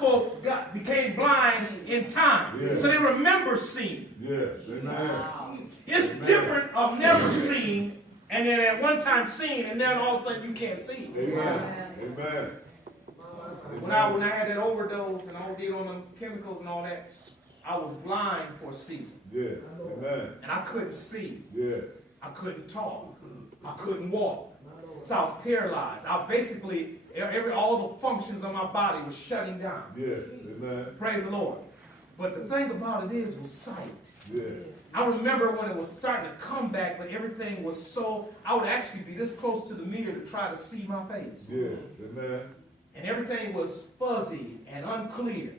folk became blind in time. Yeah. So they remember seeing. Yes. Amen. It's different of never seeing and then at one time seeing and then all of a sudden you can't see. Amen. Amen. When I had that overdose and all did on the chemicals and all that, I was blind for a season. Yeah. Amen. And I couldn't see. Yeah. I couldn't talk. I couldn't walk. So I was paralyzed. I basically, all the functions of my body was shutting down. Yeah. Amen. Praise the Lord. But the thing about it is was sight. Yeah. I remember when it was starting to come back, but everything was so, I would actually be this close to the mirror to try to see my face. Yeah. Amen. And everything was fuzzy and unclear.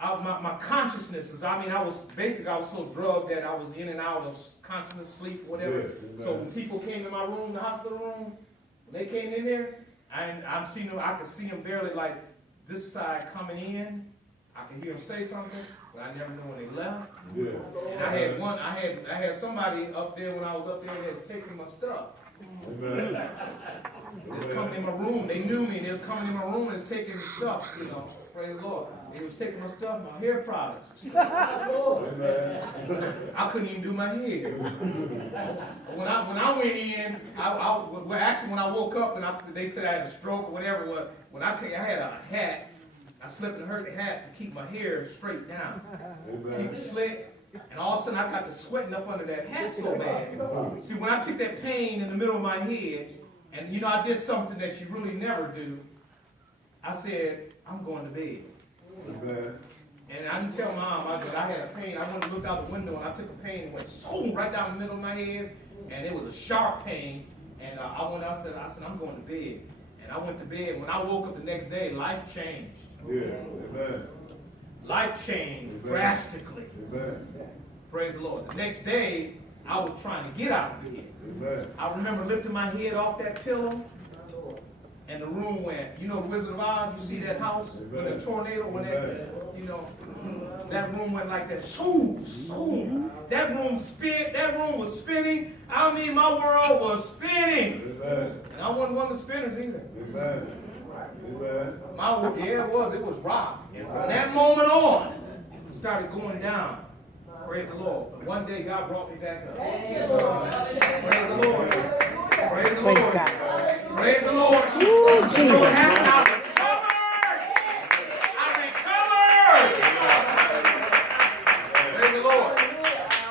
My consciousness I was so drugged that I was in and out of constant sleep, whatever. Yeah, so when people came to my room, the hospital room, when they came in there, I could see them barely like this side coming in. I could hear them say something, but I never knew when they left. Yeah. And I had somebody up there when I was up there that was taking my stuff. Amen. They was coming in my room. They knew me. They was coming in my room and was taking the stuff, Praise the Lord. They was taking my stuff, my hair products. I couldn't even do my hair. When I went in, actually when I woke up and they said I had a stroke or whatever, when I had a hat, I slipped and hurt the hat to keep my hair straight down. Keep it slick. And all of a sudden I got to sweating up under that hat so bad. See, when I took that pain in the middle of my head, and I did something that you really never do, I said, I'm going to bed. Amen. And I didn't tell Mom, I had a pain. I went and looked out the window and I took a pain and went right down the middle of my head. And it was a sharp pain. And I went out and said, I'm going to bed. And I went to bed. When I woke up the next day, life changed. Yeah. Amen. Life changed drastically. Amen. Praise the Lord. The next day, I was trying to get out of bed. Amen. I remember lifting my head off that pillow. And the room went, the Wizard of Oz, you see that house with a tornado, when that room went like that. That room was spinning. My world was spinning. Amen. And I wasn't one of the spinners either. Amen. Amen. It was rocked. And from that moment on, it started going down. Praise the Lord. But one day God brought me back up. Praise the Lord. Praise the Lord. Praise God. Praise the Lord. Ooh, Jesus. I recovered. Praise the Lord.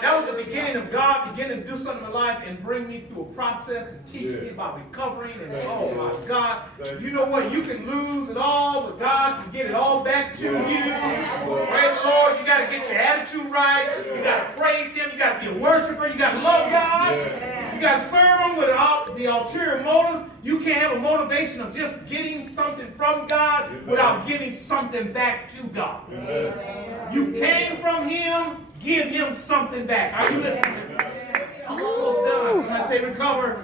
That was the beginning of God beginning to do something in my life and bring me through a process and teach me about recovering. And oh my God, you know what? You can lose it all, but God can get it all back to you. Praise the Lord. You got to get your attitude right. You got to praise Him. You got to be a worshiper. You got to love God. You got to serve Him without the ulterior motives. You can't have a motivation of just getting something from God without giving something back to God. You came from Him. Give Him something back. Are you listening to me? I'm almost done. Somebody say recover.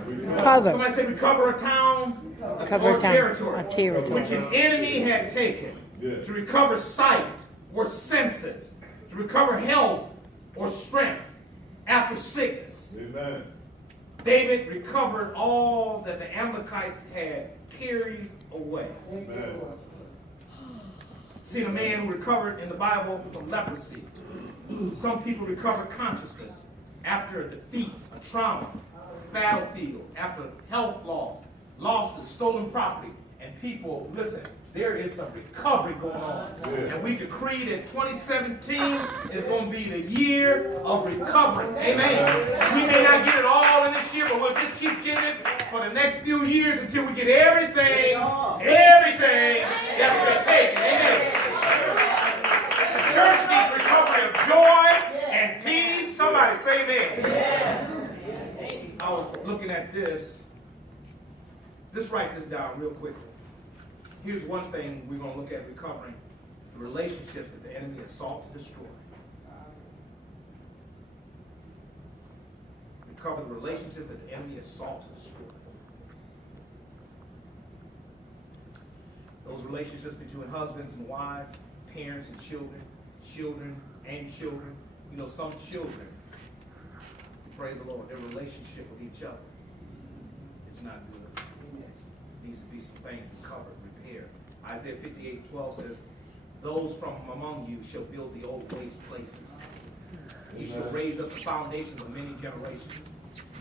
Somebody say recover a town or territory which an enemy had taken. To recover sight or senses. To recover health or strength after sickness. Amen. David recovered all that the Amalekites had carried away. Amen. Seen a man who recovered in the Bible from leprosy. Some people recover consciousness after a defeat, a trauma, battlefield, after health loss, losses, stolen property. And people, listen, there is some recovery going on. And we decree that 2017 is going to be the year of recovery. Amen. We may not get it all in this year, but we'll just keep getting it for the next few years until we get everything that's been taken. Amen. The church needs recovery of joy and peace. Somebody say amen. I was looking at this. Just write this down real quickly. Here's one thing we're going to look at recovering: the relationships that the enemy has sought to destroy. Recover the relationships that the enemy has sought to destroy. Those relationships between husbands and wives, parents and children, children and children. Some children, praise the Lord, their relationship with each other is not good. Needs to be some things recovered, repaired. Isaiah 58:12 says, Those from among you shall build the old waste places. You shall raise up the foundations of many generations.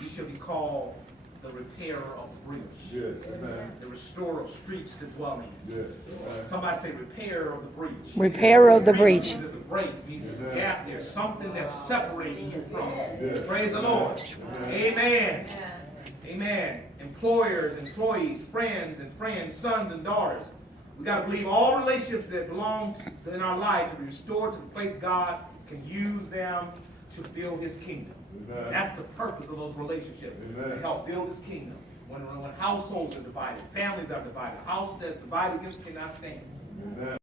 You shall be called the repairer of the breach. Yes. Amen. The restorer of streets to dwell in. Yes. Amen. Somebody say repairer of the breach. Repairer of the breach. Means there's a break. Means there's a gap. There's something that's separating you from it. Yes. Praise the Lord. Amen. Amen. Employers, employees, friends, sons and daughters. We got to believe all relationships that belong in our life to be restored to the place God can use them to build His kingdom. Amen. That's the purpose of those relationships. Amen. To help build His kingdom. When households are divided, families are divided, a house that's divided against cannot stand. Amen.